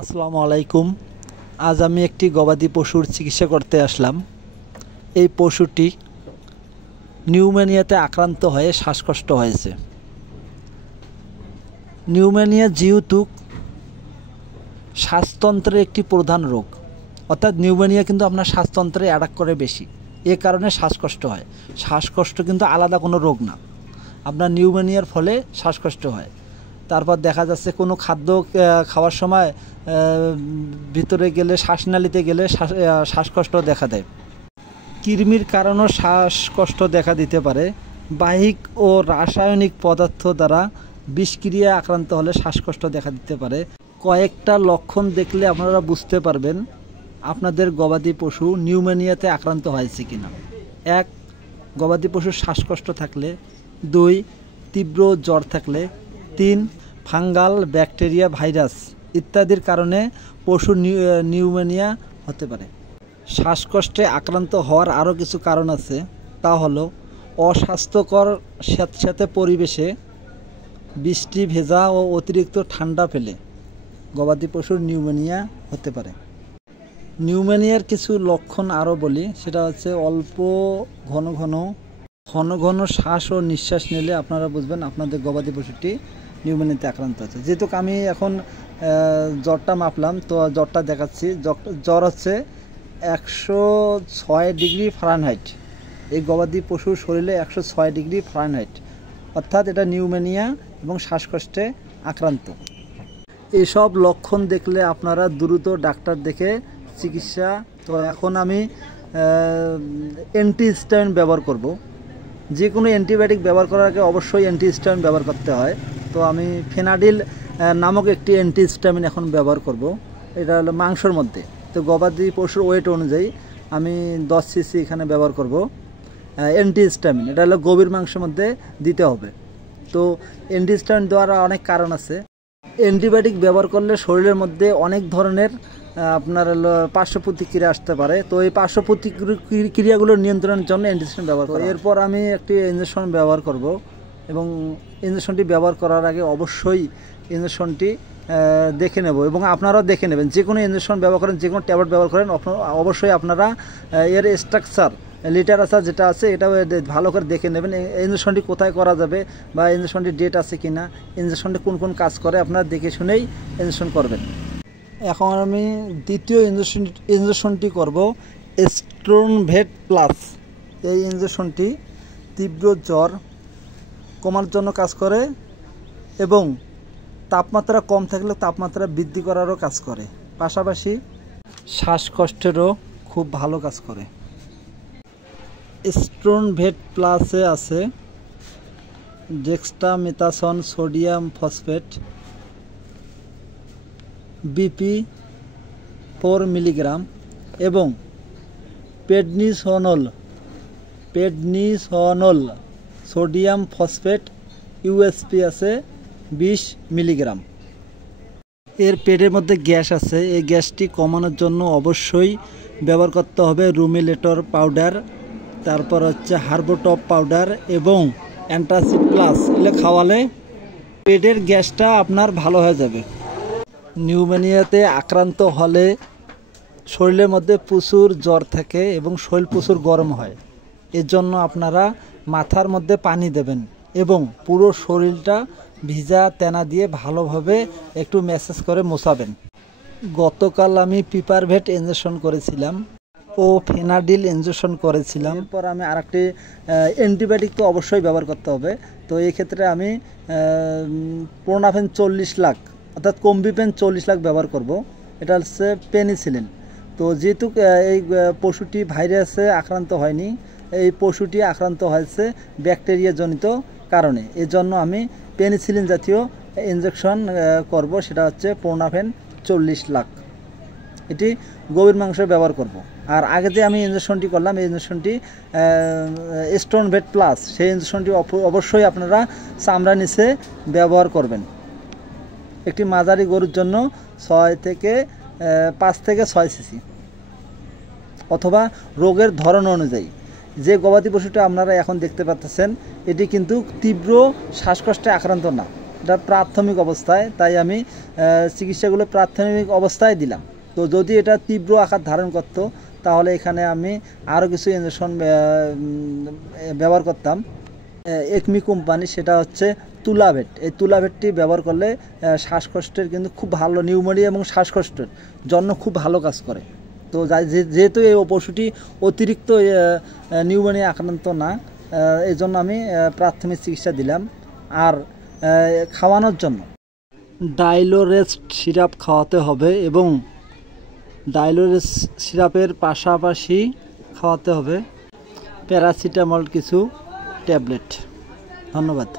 আসসালামু আলাইকুম। আজ আমি একটি গবাদি পশুর চিকিৎসা করতে আসলাম। এই পশুটি নিউমোনিয়াতে আক্রান্ত হয়ে শ্বাসকষ্ট হয়েছে। নিউমোনিয়া যেহেতু শ্বাসতন্ত্রের একটি প্রধান রোগ, অর্থাৎ নিউমোনিয়া কিন্তু আপনার শ্বাসতন্ত্রে অ্যাটাক করে বেশি, এ কারণে শ্বাসকষ্ট হয়। শ্বাসকষ্ট কিন্তু আলাদা কোনো রোগ না, আপনার নিউমোনিয়ার ফলে শ্বাসকষ্ট হয়। তারপর দেখা যাচ্ছে কোনো খাদ্য খাওয়ার সময় ভিতরে গেলে, শ্বাসনালীতে গেলে শ্বাসকষ্ট দেখা দেয়। কৃমির কারণেও শ্বাসকষ্ট দেখা দিতে পারে। বাহ্যিক ও রাসায়নিক পদার্থ দ্বারা বিষক্রিয়া আক্রান্ত হলে শ্বাসকষ্ট দেখা দিতে পারে। কয়েকটা লক্ষণ দেখলে আপনারা বুঝতে পারবেন আপনাদের গবাদি পশু নিউমোনিয়াতে আক্রান্ত হয়েছে কিনা। 1. গবাদি পশুর শ্বাসকষ্ট থাকলে। 2. তীব্র জ্বর থাকলে। 3. ফাঙ্গাল, ব্যাকটেরিয়া, ভাইরাস ইত্যাদির কারণে পশুর নিউমোনিয়া হতে পারে। শ্বাসকষ্টে আক্রান্ত হওয়ার আরও কিছু কারণ আছে, তা হলো অস্বাস্থ্যকর স্যাঁতস্যাঁতে পরিবেশে, বৃষ্টি ভেজা ও অতিরিক্ত ঠান্ডা পেলে গবাদি পশুর নিউমোনিয়া হতে পারে। নিউমোনিয়ার কিছু লক্ষণ আরও বলি, সেটা হচ্ছে অল্প ঘন ঘন শ্বাস ও নিঃশ্বাস নিলে আপনারা বুঝবেন আপনাদের গবাদি পশুটি নিউমোনিয়াতে আক্রান্ত আছে। যেহেতু আমি এখন জ্বরটা মাপলাম, তো জ্বরটা দেখাচ্ছি। জ্বর হচ্ছে 106 ডিগ্রি ফারেনহাইট। এই গবাদি পশুর শরীরে 106 ডিগ্রি ফারেনহাইট, অর্থাৎ এটা নিউমোনিয়া এবং শ্বাসকষ্টে আক্রান্ত। এসব লক্ষণ দেখলে আপনারা দ্রুত ডাক্তার দেখে চিকিৎসা। তো এখন আমি অ্যান্টিহিস্টামিন ব্যবহার করব। যে কোনো অ্যান্টিবায়োটিক ব্যবহার করার আগে অবশ্যই অ্যান্টিহিস্টামিন ব্যবহার করতে হয়। তো আমি ফেনাডিল নামক একটি অ্যান্টিহিস্টামিন এখন ব্যবহার করব। এটা হলো মাংসর মধ্যে। তো গবাদি পশুর ওয়েট অনুযায়ী আমি 10 সিসি এখানে ব্যবহার করব অ্যান্টিহিস্টামিন। এটা হলো গভীর মাংসের মধ্যে দিতে হবে। তো অ্যান্টিহিস্টামিন দেওয়ার অনেক কারণ আছে। অ্যান্টিবায়োটিক ব্যবহার করলে শরীরের মধ্যে অনেক ধরনের আপনার পার্শ্ব প্রতিক্রিয়া আসতে পারে। তো এই পার্শ্ব প্রতিক্রিয়াগুলো নিয়ন্ত্রণের জন্য অ্যান্টিহিস্টামিন ব্যবহার করব। এরপর আমি একটি ইঞ্জেকশন ব্যবহার করব, এবং ইঞ্জেকশনটি ব্যবহার করার আগে অবশ্যই ইঞ্জেকশনটি দেখে নেব, এবং আপনারাও দেখে নেবেন। যে কোনো ইঞ্জেকশন ব্যবহার করেন, যে কোনো ট্যাবলেট ব্যবহার করেন, অবশ্যই আপনারা এর স্ট্রাকচার, লিটারেচার যেটা আছে এটাও ভালো করে দেখে নেবেন। ইঞ্জেকশনটি কোথায় করা যাবে, বা ইঞ্জেকশনটি ডেট আছে কিনা, ইঞ্জেকশনটি কোন কোন কাজ করে, আপনারা দেখে শুনেই ইঞ্জেকশন করবেন। এখন আমি দ্বিতীয় ইঞ্জেকশনটি করব স্ট্রনভেট প্লাস। এই ইঞ্জেকশনটি তীব্র জ্বর কমার জন্য কাজ করে, এবং তাপমাত্রা কম থাকলে তাপমাত্রা বৃদ্ধি করারও কাজ করে, পাশাপাশি শ্বাসকষ্টেরও খুব ভালো কাজ করে। স্ট্রনভেট প্লাসে আছে ডেক্সটামেথাসন সোডিয়াম ফসফেট, বিপি 4 মিলিগ্রাম, এবং পেডনিসোনল সোডিয়াম ফসফেট ইউএসপি আছে 20 মিলিগ্রাম। এর পেটের মধ্যে গ্যাস আছে, এই গ্যাসটি কমানোর জন্য অবশ্যই ব্যবহার করতে হবে রুমিলেটর পাউডার, তারপর হচ্ছে হার্বোটপ পাউডার এবং অ্যান্টাসিড প্লাস। এগুলো খাওয়ালে পেটের গ্যাসটা আপনার ভালো হয়ে যাবে। নিউমোনিয়াতে আক্রান্ত হলে শরীরের মধ্যে প্রচুর জ্বর থাকে এবং শরীর প্রচুর গরম হয়। এর জন্য আপনারা মাথার মধ্যে পানি দেবেন এবং পুরো শরীরটা ভিজা তেনা দিয়ে ভালোভাবে একটু ম্যাসাজ করে মোছাবেন। গতকাল আমি পিপারভেট ইঞ্জেকশন করেছিলাম ও ফেনাডিল ইঞ্জেকশন করেছিলাম। এরপর আমি আরেকটি অ্যান্টিবায়োটিক তো অবশ্যই ব্যবহার করতে হবে। তো এই ক্ষেত্রে আমি প্রোনাফেন 40 লাখ, অর্থাৎ কম্বিপেন 40 লাখ ব্যবহার করব। এটা হচ্ছে পেনিসিলিন। তো যেহেতু এই পশুটি ভাইরাসে আক্রান্ত হয়নি, এই পশুটি আক্রান্ত হয়েছে ব্যাকটেরিয়া জনিত কারণে, এজন্য আমি পেনিসিলিন জাতীয় ইঞ্জেকশন করব। সেটা হচ্ছে প্রোনাফেন 40 লাখ। এটি গভীর মাংসে ব্যবহার করব। আর আগে যে আমি ইঞ্জেকশনটি করলাম, এই ইঞ্জেকশনটি স্ট্রনভেট প্লাস, সেই ইঞ্জেকশনটি অবশ্যই আপনারা চামড়া নিচে ব্যবহার করবেন। একটি মাঝারি গরুর জন্য 5 থেকে 6 সিসি, অথবা রোগের ধরন অনুযায়ী। যে গবাদি পশুটা আপনারা এখন দেখতে পাচ্ছেন, এটি কিন্তু তীব্র শ্বাসকষ্টে আক্রান্ত না, এটা প্রাথমিক অবস্থায়, তাই আমি চিকিৎসাগুলো প্রাথমিক অবস্থায় দিলাম। তো যদি এটা তীব্র আকার ধারণ করত তাহলে এখানে আমি আরও কিছু ইনজেকশন ব্যবহার করতাম। একমি কোম্পানি, সেটা হচ্ছে তুলাভেট। এই তুলাভেটটি ব্যবহার করলে শ্বাসকষ্টের কিন্তু খুব ভালো, নিউমোনিয়া এবং শ্বাসকষ্টের জন্য খুব ভালো কাজ করে। তো যেহেতু এই পশুটি অতিরিক্ত নিউমোনিয়া আক্রান্ত না, এই জন্য আমি প্রাথমিক চিকিৎসা দিলাম। আর খাওয়ানোর জন্য ডাইলোরেস্ট সিরাপ খাওয়াতে হবে এবং ডাইলোরেস্ট সিরাপের পাশাপাশি খাওয়াতে হবে প্যারাসিটামল কিছু ট্যাবলেট। ধন্যবাদ।